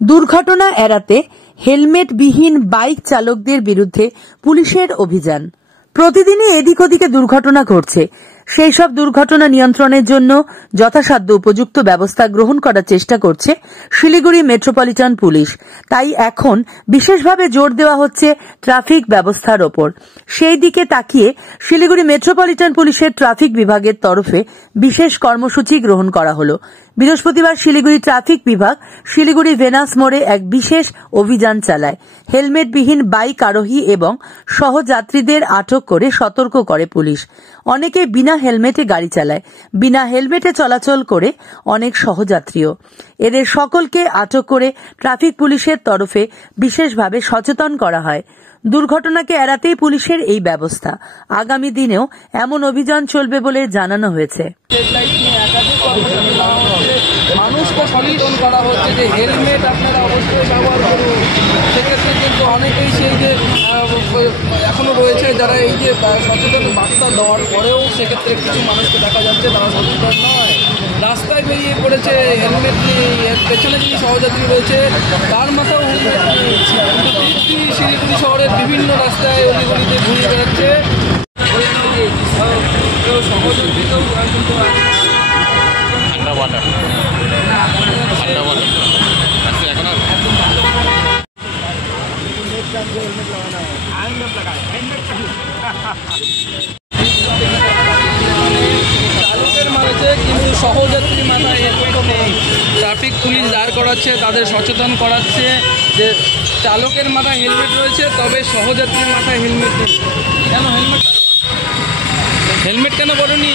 দুর্ঘটনা এড়াতে হেলমেটবিহীন বাইক চালকদের বিরুদ্ধে পুলিশের অভিযান। প্রতিদিনই এদিক ওদিকে দুর্ঘটনা ঘটছে। সেই সব দুর্ঘটনা নিয়ন্ত্রণের জন্য যথাসাধ্য উপযুক্ত ব্যবস্থা গ্রহণ করার চেষ্টা করছে শিলিগুড়ি মেট্রোপলিটন পুলিশ। তাই এখন বিশেষভাবে জোর দেওয়া হচ্ছে ট্রাফিক ব্যবস্থার ওপর। সেই দিকে তাকিয়ে শিলিগুড়ি মেট্রোপলিটন পুলিশের ট্রাফিক বিভাগের তরফে বিশেষ কর্মসূচি গ্রহণ করা হল। বৃহস্পতিবার শিলিগুড়ি ট্রাফিক বিভাগ শিলিগুড়ি ভেনাস মোড়ে এক বিশেষ অভিযান চালায়। হেলমেটবিহীন বাইক আরোহী এবং সহযাত্রীদের আটক করে সতর্ক করে পুলিশ। অনেকে বিনা হেলমেটে গাড়ি চালায়, বিনা হেলমেটে চলাচল করে অনেক সহযাত্রীও। এদের সকলকে আটক করে ট্রাফিক পুলিশের তরফে বিশেষভাবে সচেতন করা হয়। দুর্ঘটনাকে এড়াতেই পুলিশের এই ব্যবস্থা। আগামী দিনেও এমন অভিযান চলবে বলে জানানো হয়েছে। মানুষকে সচেতন করা হচ্ছে যে হেলমেট আপনারা অবশ্যই ব্যবহার করুন। সেক্ষেত্রে কিন্তু অনেকেই সেই যে এখনো রয়েছে যারা এই যে সচেতন বার্তা দেওয়ার পরেও সেক্ষেত্রে কিছু মানুষকে দেখা যাচ্ছে তারা সচেতন নয়, রাস্তায় বেরিয়ে পড়েছে হেলমেট নিয়ে। পেছনে যিনি সহযাত্রী রয়েছে তার মাথাও হেলমেট নেই, কিন্তু শিলিগুড়ি শহরের বিভিন্ন রাস্তায় অলিগলিতে ঘুরে বেড়াচ্ছে। সহযাত্রীকেও কিন্তু চালকের মাঝে কিন্তু সহযাত্রী মাথায় হেলমেট নেই। ট্রাফিক পুলিশ দাঁড় করাচ্ছে, তাদের সচেতন করাচ্ছে যে চালকের মাথায় হেলমেট রয়েছে, তবে সহযাত্রীর মাথায় হেলমেট নেই। কেন হেলমেট কেন পরনি?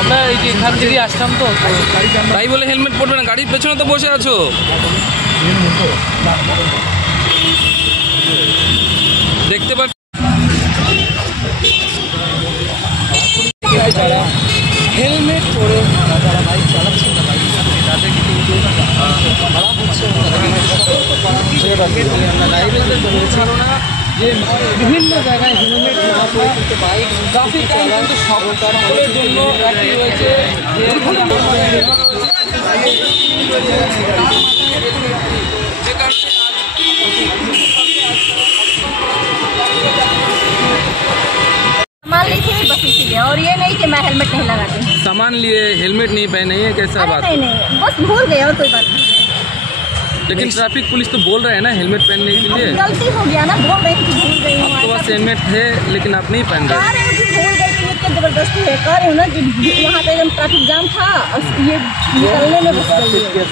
আমরা এই যে এখান থেকে আসলাম তো তাই বলে হেলমেট পরবে না? গাড়ির পেছনে তো বসে আছো। দেখতে পাচ্ছি যারা হেলমেট পরে যারা বাইক চালাচ্ছেন না, বাইক তাদের কিন্তু খারাপ হচ্ছে। ধারণা যে বিভিন্ন জায়গায় হেলমেট না পরে কিন্তু বাইক ট্রাফিক আইন কিন্তু সকলের জন্য একই রয়েছে। सामान ली थी बस इसीलिए, और ये नहीं कि मैं हेलमेट नहीं लगाती। सामान लिए हेलमेट नहीं पहने है, कैसा बात? नहीं, बस भूल गए और कोई बात नहीं। लेकिन ट्रैफिक पुलिस तो बोल रहे हैं ना हेलमेट पहनने के लिए। गलती हो गया ना, बोल रही थी भूल गई हूँ। आपके पास हेलमेट है लेकिन आप नहीं पहन कह रहे। रहे हैं कि भूल गई कि इतनी जबरदस्ती है। कह रही हूँ ना कि यहाँ पे एकदम ट्रैफिक जाम था और ये निकलने में बस गई है।